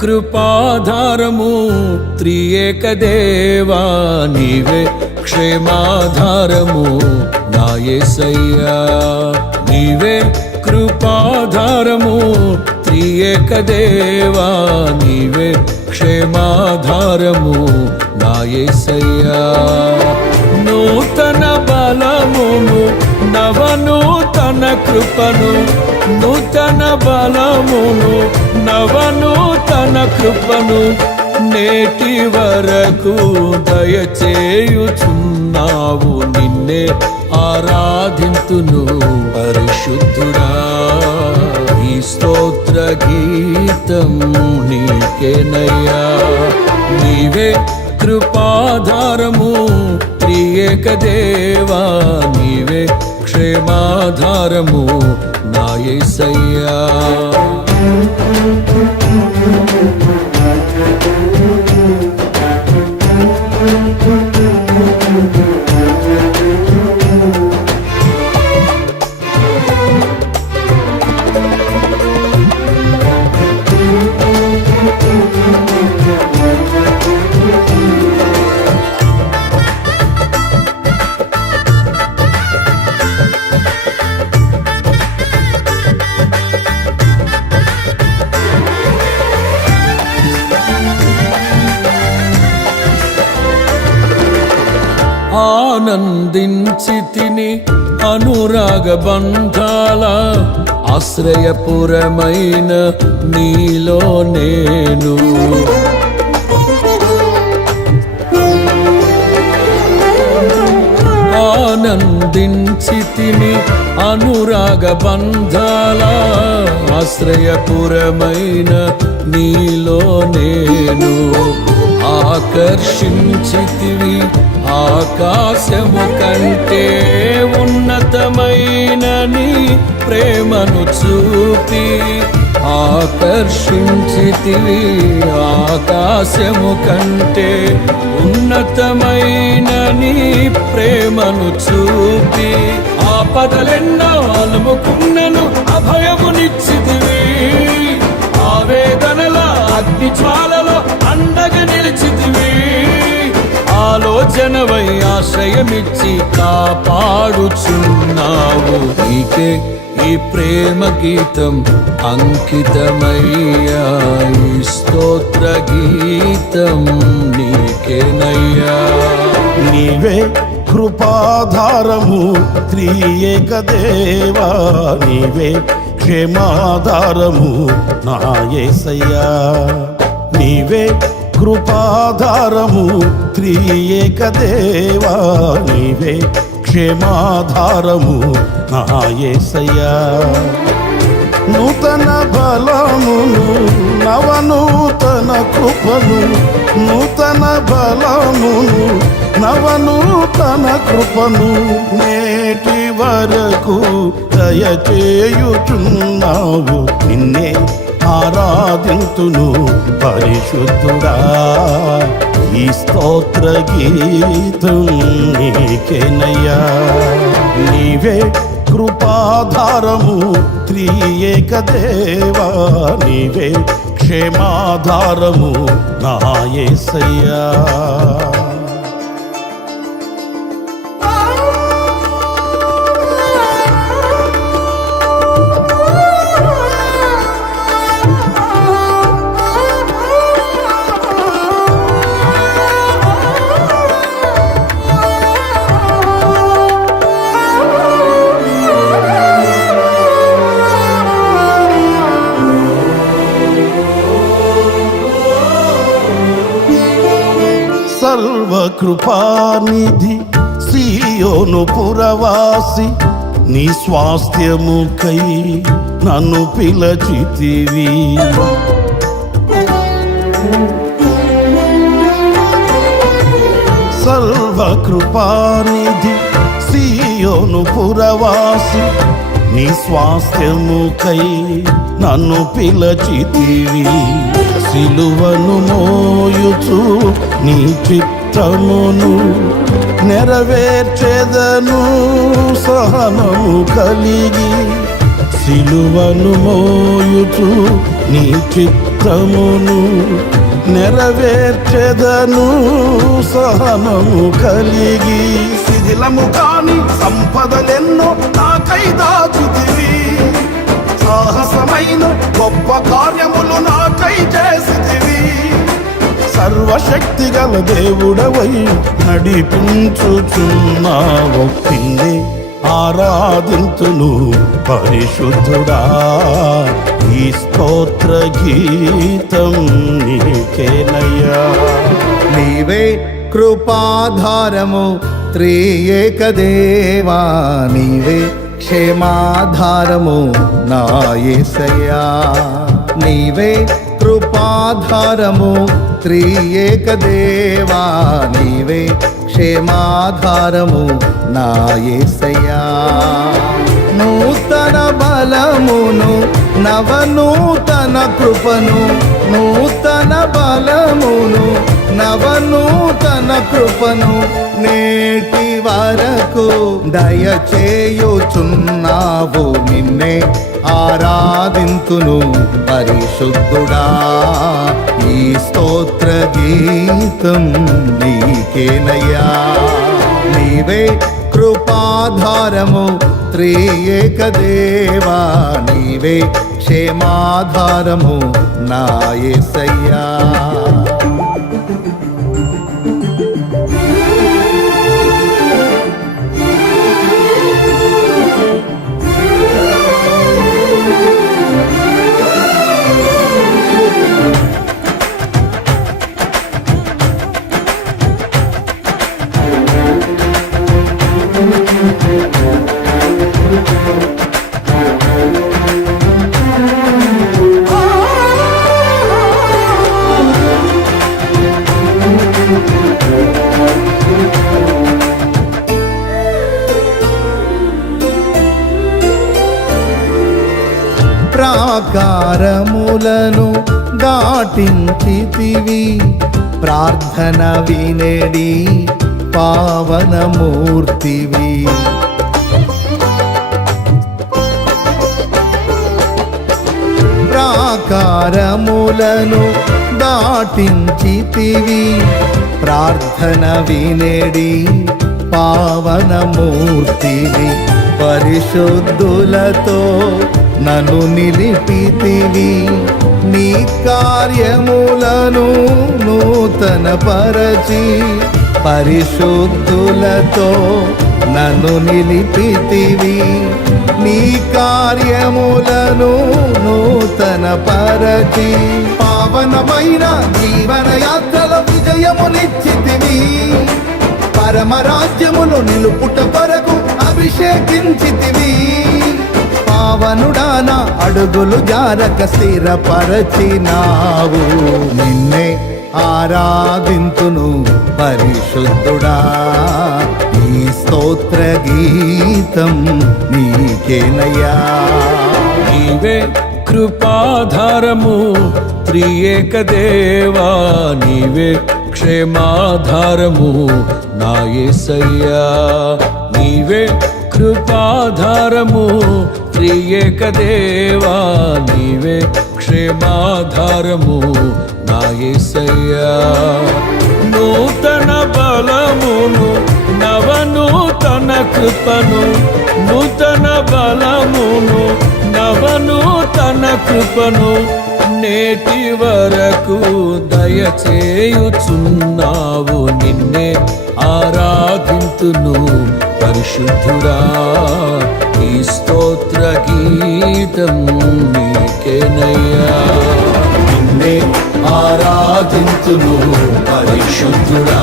కృపాధారము త్రియేక దేవా నీవే క్షేమాధారము నాయసయ్యా నీవే కృపాధారము త్రియేక దేవా నీవే క్షేమాధారము నాయసయ్యా నూతన బలమును నవనూతన కృపను నూతన బలమును కృపను నేటి వరకు దయచేయుచున్నావు నిన్నే ఆరాధింతును పరిశుద్ధుడా. ఈ స్తోత్ర గీతం నీకేనయ్యా. నీవే కృపాధారము త్రియేక దేవా నీవే క్షేమాధారము నాయసయ్యా. ఆనందించి తిని అనురాగ బంధాల ఆశ్రయపురమైన నీలో నేను. ఆనందించి తిని అనురాగ బంధాల ఆశ్రయపురమైన నీలో నేను. ఆకర్షించితివి ఆకాశము కంటే ఉన్నతమైన నీ ప్రేమను చూపి ఆకర్షించితివి. ఆకాశము కంటే ఉన్నతమైన నీ ప్రేమను చూపి ఆపదలెన్నో అలుముకున్నను అభయమునిచ్చితివి. ఆవేదనల అగ్ని జ్వాలలో అండగా నిలిచితివి. ఆలోచనవై ఆశ్రయమిచ్చి కాపాడుచున్నావు. నీకే ఈ ప్రేమ గీతం అంకితమయ్యా. ఈ స్తోత్ర గీతం నీకేనయ్యా. నీవే కృపాధారము త్రియేక దేవా. నీవే క్షేమాధారము నాయసయ్యా నీవే కృపాధారము త్రియేక దేవా నీవే క్షేమాధారము నాయసయ్యా నూతన బలమును నవనూతన కృపను నూతన బలమును నవనూతన కృపను నేటి వరకు దయచేయుచున్నావు. నిన్నే ఆరాధింతును పరిశుద్ధుడా. ఈ స్తోత్ర గీతం నీకేనయ్యా. నీవే కృపాధారము త్రియేక దేవా. నీవే క్షేమాధారము నాయసయ్యా కృపానిధి సీయోను పురవాసి నీ స్వాస్థ్యముకై నన్ను పిలచితివి. సర్వకృపానిధి సీయోను పురవాసి నీ స్వాస్థ్యముకై నన్ను పిలచితివి. సిలువను మోయుచు నీ చిత్త ఇష్టమును నెరవేర్చెదను సహనము కలిగి సిలువను మోయుచు నీ చిత్తమును నెరవేర్చెదను సహనము కలిగి శిథిలము కాని సంపదలెన్నో నాకై దాచుతివి సాహసమైన గొప్ప కార్యములు నాకై చేసితివి. సర్వశక్తి గల దేవుడవై నడిపించుచున్నావు. పిల్లి ఆరాధింతును పరిశుద్ధుడా. ఈ స్తోత్ర గీతం నీకేనయ్యా. నీవే కృపాధారము త్రియేకదేవా. నీవే క్షేమాధారము నాయసయ్యా. నీవే కృపాధారము త్రియేకదేవా నీవే క్షేమాధారము నా నూతన బలమును నవనూతన కృపను నూతన బలమును నవనూతన కృపను నేటి వరకు దయచేయుచున్నావు నిన్నే ఆరాధింతును పరిశుద్ధుడా. ఈ స్తోత్ర గీతం నీకేనయ్యా. నీవే కృపాధారము త్రియేకదేవా నీవే క్షేమాధారము నాయసయ్యా యేసయ్యా దాటించితివి. ప్రార్థన వినేడి పావనమూర్తివి. ప్రాకారములను దాటించితివి. ప్రార్థన వినేడి పావనమూర్తివి. పరిశుద్ధులతో నన్ను నిలిపితివి. నీ కార్యములను నూతన పరచి పరిశుద్ధులతో నన్ను నిలిపితివి. నీ కార్యములను నూతన పరచి పావనమైన జీవన యాత్రల విజయమునిచ్చితివి పరమరాజ్యమును నిలుపుట కొరకు అభిషేకించితివి. పావనుడానా అడుగులు జారక స్థిరపరచినావు. నిన్నే ఆరాధింతును పరిశుద్ధుడా. నీ స్తోత్ర గీతం నీకేనయ్యా. నీవే కృపాధారము త్రియేక దేవా. నీవే క్షేమాధారము నాయసయ్యా నీవే కృపాధారము ప్రియక దేవా నీవే క్షేమాధారము నాయసయ్యా నూతన బలమును నవనూతన కృపను నూతన బలమును నవనూతన కృపను నేటి వరకు దయచేయుచున్నావు నిన్నే ఆరాధింతును పరిశుద్ధుడా ఈ స్తోత్ర గీతం నీకేనయ్యా. నిన్నే ఆరాధింతును పరిశుద్ధుడా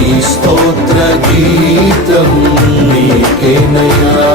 ఈ స్తోత్ర గీతం నీకేనయ్యా.